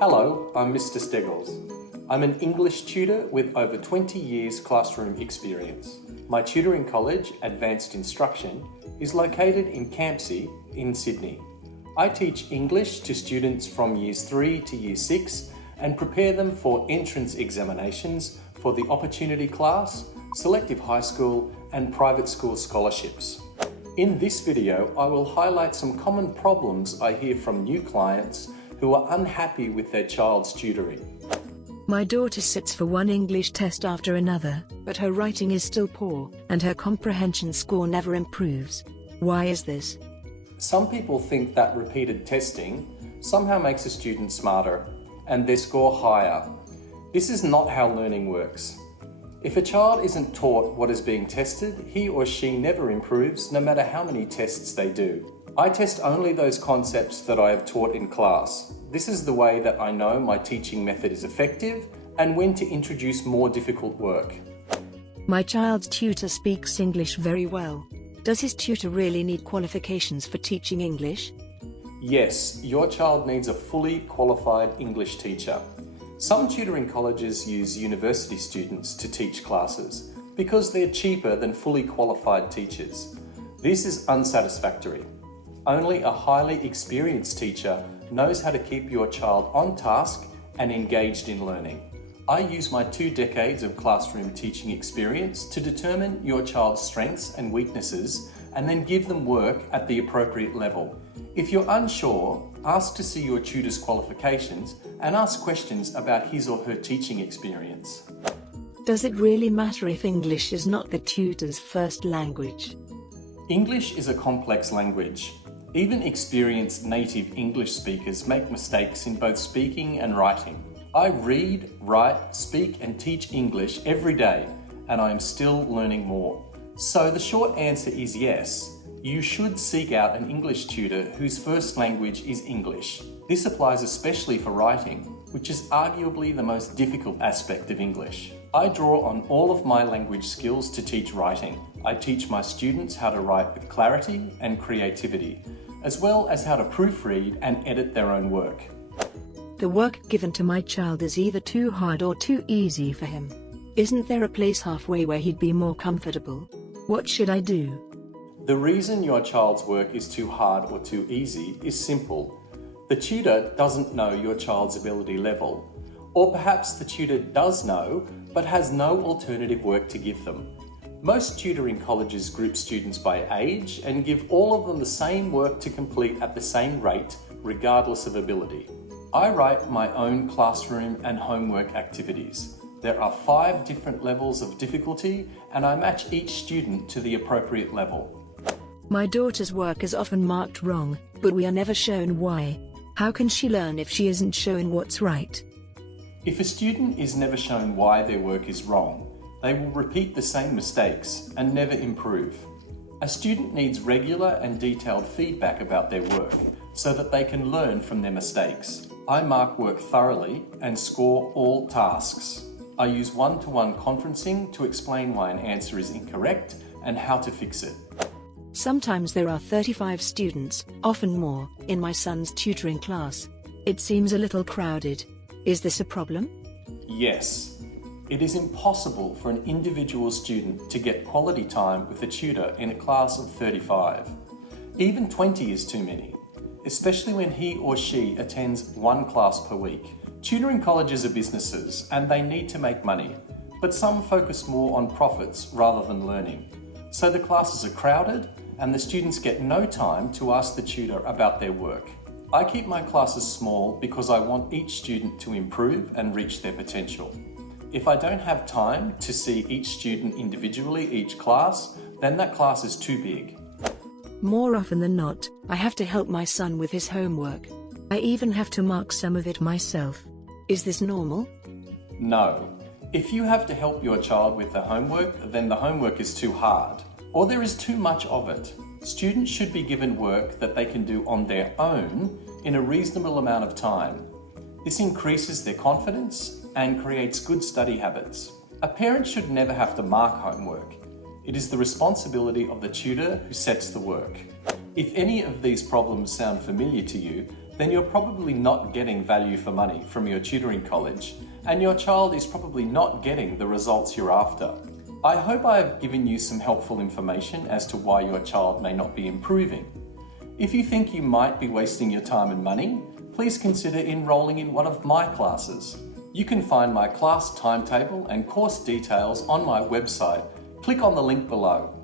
Hello, I'm Mr. Steggels. I'm an English tutor with over 20 years classroom experience. My tutoring college, Advanced Instruction, is located in Campsie in Sydney. I teach English to students from Years 3 to Year 6 and prepare them for entrance examinations for the Opportunity Class, Selective High School and Private School scholarships. In this video, I will highlight some common problems I hear from new clients who are unhappy with their child's tutoring. My daughter sits for one English test after another, but her writing is still poor, and her comprehension score never improves. Why is this? Some people think that repeated testing somehow makes a student smarter and their score higher. This is not how learning works. If a child isn't taught what is being tested, he or she never improves no matter how many tests they do. I test only those concepts that I have taught in class. This is the way that I know my teaching method is effective and when to introduce more difficult work. My child's tutor speaks English very well. Does his tutor really need qualifications for teaching English? Yes, your child needs a fully qualified English teacher. Some tutoring colleges use university students to teach classes because they're cheaper than fully qualified teachers. This is unsatisfactory. Only a highly experienced teacher knows how to keep your child on task and engaged in learning. I use my 2 decades of classroom teaching experience to determine your child's strengths and weaknesses and then give them work at the appropriate level. If you're unsure, ask to see your tutor's qualifications and ask questions about his or her teaching experience. Does it really matter if English is not the tutor's first language? English is a complex language. Even experienced native English speakers make mistakes in both speaking and writing. I read, write, speak and teach English every day, and I am still learning more. So the short answer is yes. You should seek out an English tutor whose first language is English. This applies especially for writing, which is arguably the most difficult aspect of English. I draw on all of my language skills to teach writing. I teach my students how to write with clarity and creativity, as well as how to proofread and edit their own work. The work given to my child is either too hard or too easy for him. Isn't there a place halfway where he'd be more comfortable? What should I do? The reason your child's work is too hard or too easy is simple. The tutor doesn't know your child's ability level, or perhaps the tutor does know but has no alternative work to give them. Most tutoring colleges group students by age and give all of them the same work to complete at the same rate, regardless of ability. I write my own classroom and homework activities. There are 5 different levels of difficulty and I match each student to the appropriate level. My daughter's work is often marked wrong, but we are never shown why. How can she learn if she isn't shown what's right? If a student is never shown why their work is wrong, they will repeat the same mistakes and never improve. A student needs regular and detailed feedback about their work so that they can learn from their mistakes. I mark work thoroughly and score all tasks. I use one-to-one conferencing to explain why an answer is incorrect and how to fix it. Sometimes there are 35 students, often more, in my son's tutoring class. It seems a little crowded. Is this a problem? Yes. It is impossible for an individual student to get quality time with a tutor in a class of 35. Even 20 is too many, especially when he or she attends 1 class per week. Tutoring colleges are businesses and they need to make money, but some focus more on profits rather than learning. So the classes are crowded and the students get no time to ask the tutor about their work. I keep my classes small because I want each student to improve and reach their potential. If I don't have time to see each student individually each class, then that class is too big. More often than not, I have to help my son with his homework. I even have to mark some of it myself. Is this normal? No. If you have to help your child with the homework, then the homework is too hard, or there is too much of it. Students should be given work that they can do on their own in a reasonable amount of time. This increases their confidence and creates good study habits. A parent should never have to mark homework. It is the responsibility of the tutor who sets the work. If any of these problems sound familiar to you, then you're probably not getting value for money from your tutoring college, and your child is probably not getting the results you're after. I hope I have given you some helpful information as to why your child may not be improving. If you think you might be wasting your time and money, please consider enrolling in one of my classes. You can find my class timetable and course details on my website. Click on the link below.